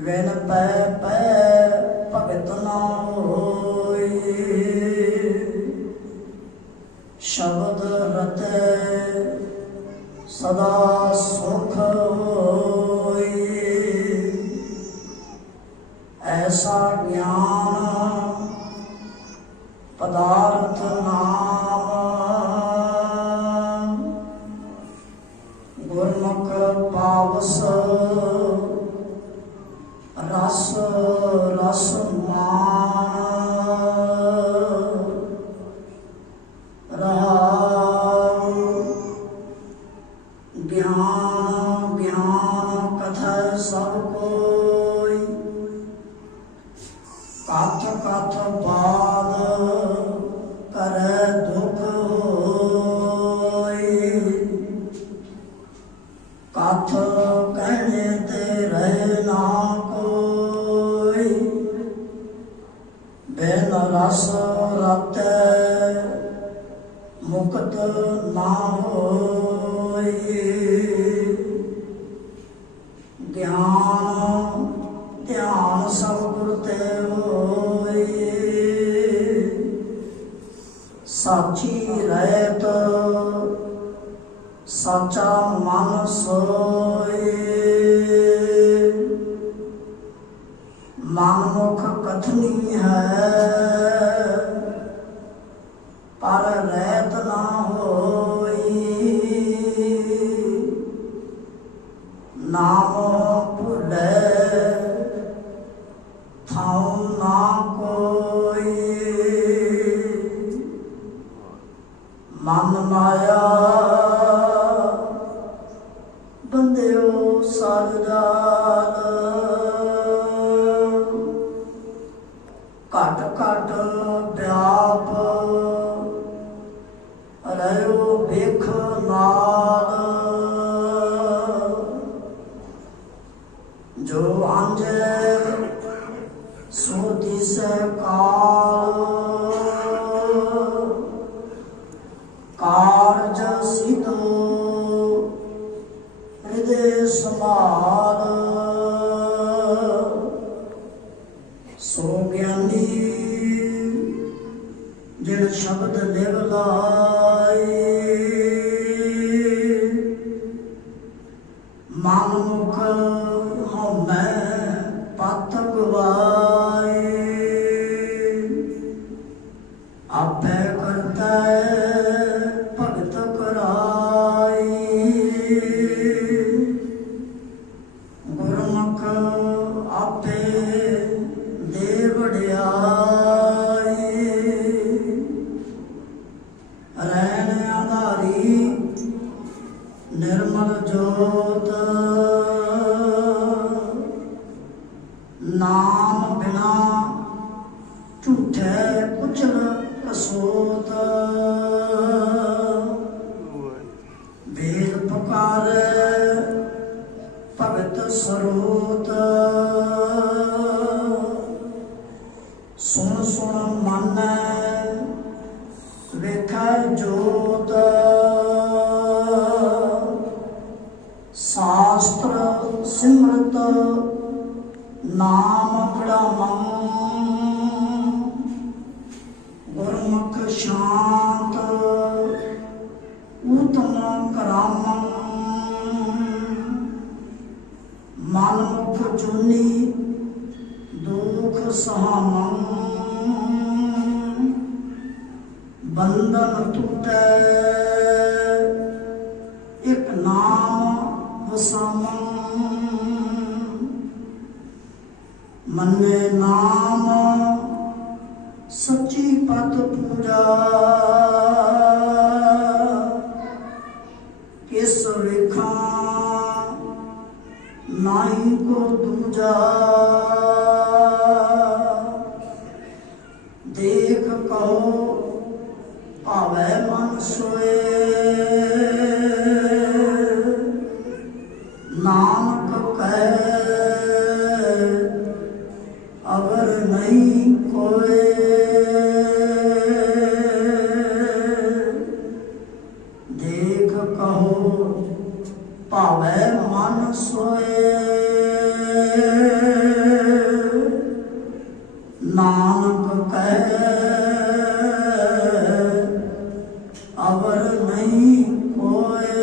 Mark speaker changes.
Speaker 1: Win ਪੈ ਪੈ ਭਗਤ ਨਾ ਹੋਈ ਸ਼ਬਦ ਰਤੈ ਸਦਾ ਸੁਖ ਹੋਈ। ਐਸਾ ਗਿਆਨ ਪਦਾਰਥ ਸਭ ਕੋਈ ਕਥ ਕਥ ਬਾਦ ਕਰੈ ਦੁਖ ਹੋਈ ਕਥ ਕਹਿਣੇ ਤੇ ਰਹਿ ਨਾ ਕੋਈ। ਬਿਨ ਰਸ ਰਤੈ ਮੁਕਤ ਨਾ ਹੋਈ ਸਾਚੀ ਰਹਿਤ ਸਾਚਾ ਮਨ ਸੋਈ ਮਨ ਮੁਖ ਕਥਨੀ ਮਨ ਮਾਇਆ। ਬੰਦਿਓ ਸਰਦਾਰ। ਘਟ ਘਟ ਵਿਆਪ ਰਹਿਓ ਵੇਖ ਨਾਲ। ਜੋ ਅੰਜੇ ਸੋ ਦਿਸੈ ਕਾਲ। ਕਾਰਜ ਸਿਧੋ ਹਿਰਦੇ ਸਮਾਲ ਸੋ ਗਿਆਨੀ ਜਿਨ ਸ਼ਬਦ ਲਿਵ ਲਾਈ ਰਹਿਣ ਆਧਾਰੀ ਨਿਰਮਲ ਜੋਤ। ਨਾਮ ਬਿਨਾ ਝੂਠੇ ਕੁਚਲ ਕਸੋਤ। ਵੇਦ ਪੁਕਾਰੇ ਭਗਤ ਸਰੋਤ। ਨਾਮ ਬੜਾਮੰ ਗੁਰਮੁਖ ਸ਼ਾਂਤ, ਉਤਮ ਕਰਾਮੰ ਮਨ ਮੁਖ ਜੁਨੀ ਦੁਖ ਸਹਾਮੰ ਬੰਧਨ ਟੁਟੈ, ਇੱਕ ਨਾਮ ਵਸਾਮੰ ਮੰਨੇ ਨਾਮ, ਸੱਚੀ ਪਤ ਪੂਜਾ। ਕਿਸ ਰੇਖਾ ਨਾਹੀ ਕੋ ਦੂਜਾ। ਦੇਖ ਕਹੋ, ਭਾਵੈ ਮਨ ਸੋਏ। ਨਹੀਂ ਕੋਏ ਦੇਖ ਕਹੋ ਭਾਵੇਂ ਮਨ ਸੋਏ ਨਾਨਕ ਕਹੇ ਅਵਰ ਨਹੀਂ ਕੋਏ